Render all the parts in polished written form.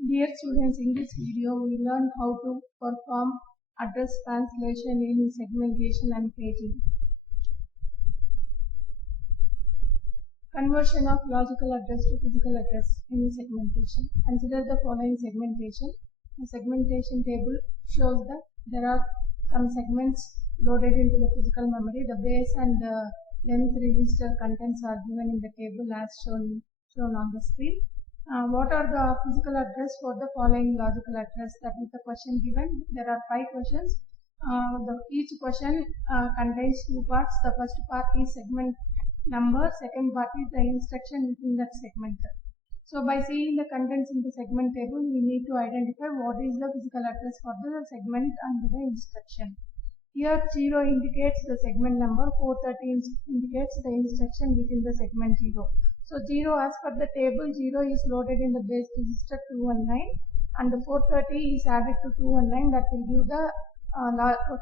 Dear students, in this video we learn how to perform address translation in segmentation and paging. Conversion of logical address to physical address in segmentation. Consider the following segmentation. The segmentation table shows that there are some segments loaded into the physical memory. The base and the length register contents are given in the table as shown on the screen. What are the physical address for the following logical address? That is the question given. There are 5 questions. Each question contains 2 parts. The first part is segment number, second part is the instruction within that segment. So by seeing the contents in the segment table, we need to identify what is the physical address for the segment and the instruction. Here 0 indicates the segment number, 430 indicates the instruction within the segment 0. So 0 as per the table, 0 is loaded in the base register 219 and the 430 is added to 219. That will give the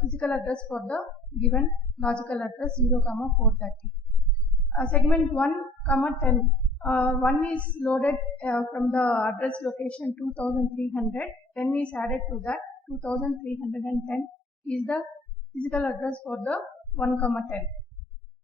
physical address for the given logical address 0, 430. Segment 1, 10. 1 is loaded from the address location 2300. 10 is added to that. 2310 is the physical address for the 1, 10.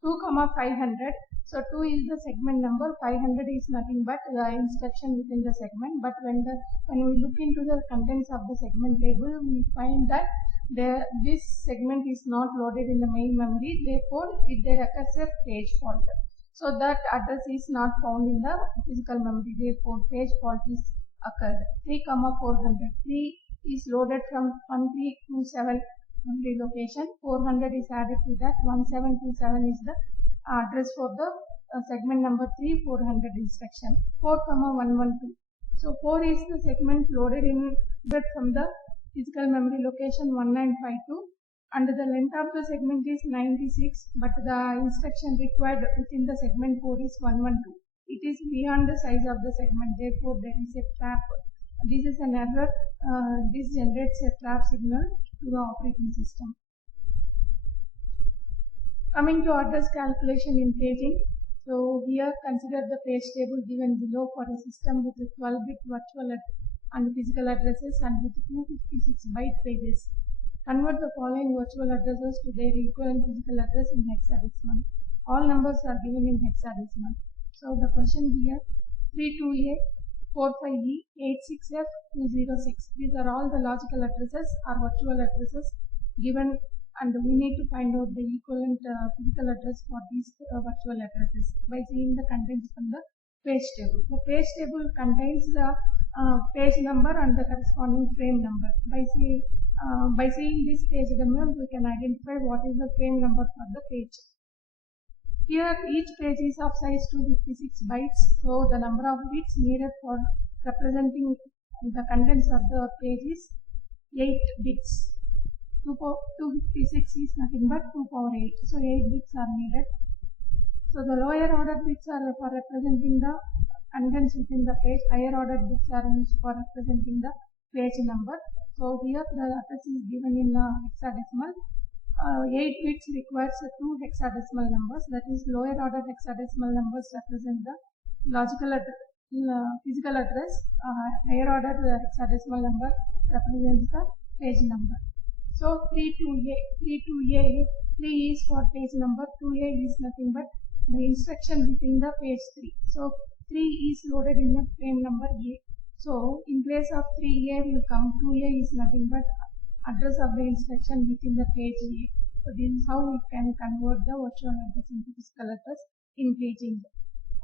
2, 500. So 2 is the segment number, 500 is nothing but the instruction within the segment. But when we look into the contents of the segment table, we find that this segment is not loaded in the main memory. Therefore, there occurs a page fault. So that address is not found in the physical memory. Therefore, page fault is occurred. 3, 400. 3 is loaded from 1327 memory location. 400 is added to that. 1727 is the address for the segment number 3, 400 instruction. 4, 112. So 4 is the segment loaded from the physical memory location 1952 and the length of the segment is 96, but the instruction required within the segment 4 is 112. It is beyond the size of the segment, therefore there is a trap. This is an error. This generates a trap signal to the operating system. Coming to address calculation in paging. So here consider the page table given below for a system with 12-bit virtual and physical addresses and with 256-byte pages. Convert the following virtual addresses to their equivalent physical address in hexadecimal. All numbers are given in hexadecimal. So the question here 32A, 45E, 86F, 206. These are all the logical addresses or virtual addresses given, and we need to find out the equivalent physical address for these virtual addresses by seeing the contents from the page table. The page table contains the page number and the corresponding frame number. By seeing this page number, we can identify what is the frame number for the page. Here each page is of size 256 bytes, so the number of bits needed for representing the contents of the page is 8 bits. 256 is nothing but 2 power 8, so 8 bits are needed. So the lower order bits are for representing the contents within the page, higher order bits are used for representing the page number. So here the address is given in hexadecimal. 8 bits requires 2 hexadecimal numbers, that is lower order hexadecimal numbers represent the physical address, higher order hexadecimal number represents the page number. So 32A, 3 is for page number, 2A is nothing but the instruction within the page 3. So 3 is loaded in the frame number A. So in place of 3A will come 2A is nothing but address of the instruction within the page A. So this is how we can convert the virtual address into physical address in paging.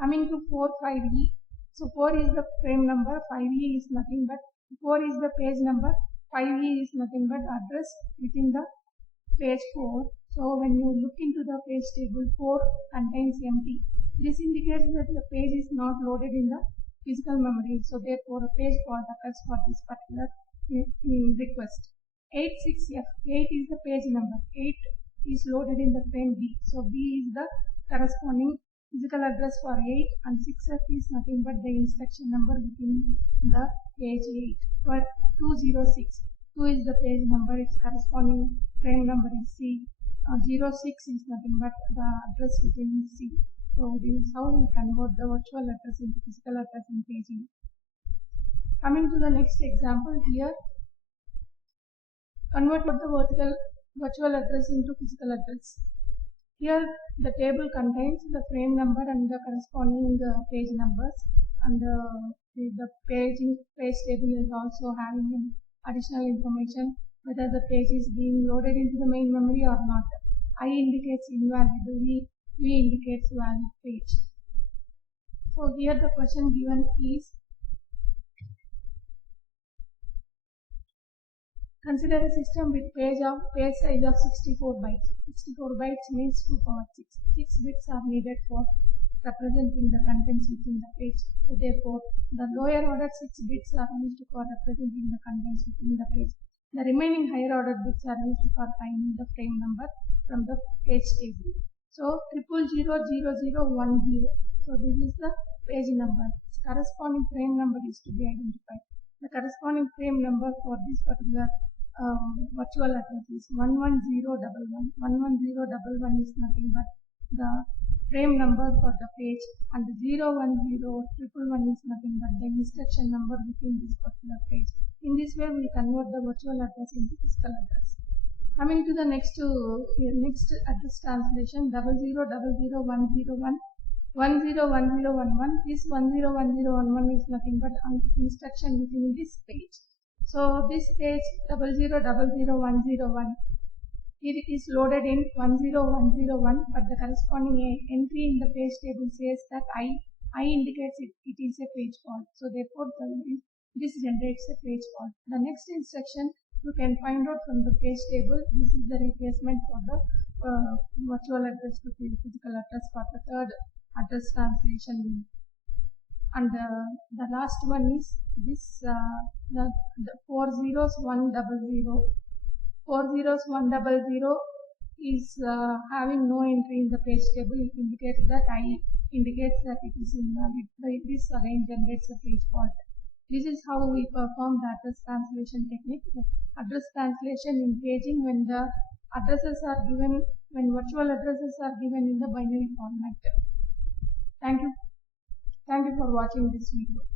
Coming to 4, 5E. So 4 is the frame number, 5E is nothing but 4 is the page number. 5E is nothing but address within the page 4. So when you look into the page table, 4 contains empty. This indicates that the page is not loaded in the physical memory. So therefore a page fault occurs for this particular request. 86F, 8 is the page number. 8 is loaded in the frame B. So B is the corresponding physical address for 8 and 6F is nothing but the instruction number within the page 8. For 206, 2 is the page number, its corresponding frame number is C. 06 is nothing but the address within C. So this is how we convert the virtual address into physical address in paging. Coming to the next example here, convert the virtual address into physical address. Here the table contains the frame number and the corresponding page numbers, and the page table is also having additional information whether the page is being loaded into the main memory or not. I indicates invalid, V indicates valid page. So here the question given is, consider a system with page size of 64 bytes. 64 bytes means 2 power 6. 6 bits are needed for representing the contents within the page. So therefore, the lower order 6 bits are used for representing the contents within the page. The remaining higher order bits are used for finding the frame number from the page table. So 000010. So this is the page number. Its corresponding frame number is to be identified. The corresponding frame number for this particular virtual address is 11011. 11011 is nothing but the frame number for the page, and 010111 is nothing but the instruction number within this particular page. In this way, we convert the virtual address into physical address. Coming to the next address translation, 00001011. 101011. This 101011 is nothing but instruction within this page. So this page 00001011, here it is loaded in 10101, but the corresponding entry in the page table says that I indicates it is a page fault. So therefore this generates a page fault. The next instruction you can find out from the page table. This is the replacement for the virtual address to physical address for the third address translation. And the last one is this the 40100. 40100 is having no entry in the page table. It indicates that it is invalid. This again generates a page fault. This is how we perform the address translation technique. Address translation in paging when the addresses are given, when virtual addresses are given in the binary format. Thank you for watching this video.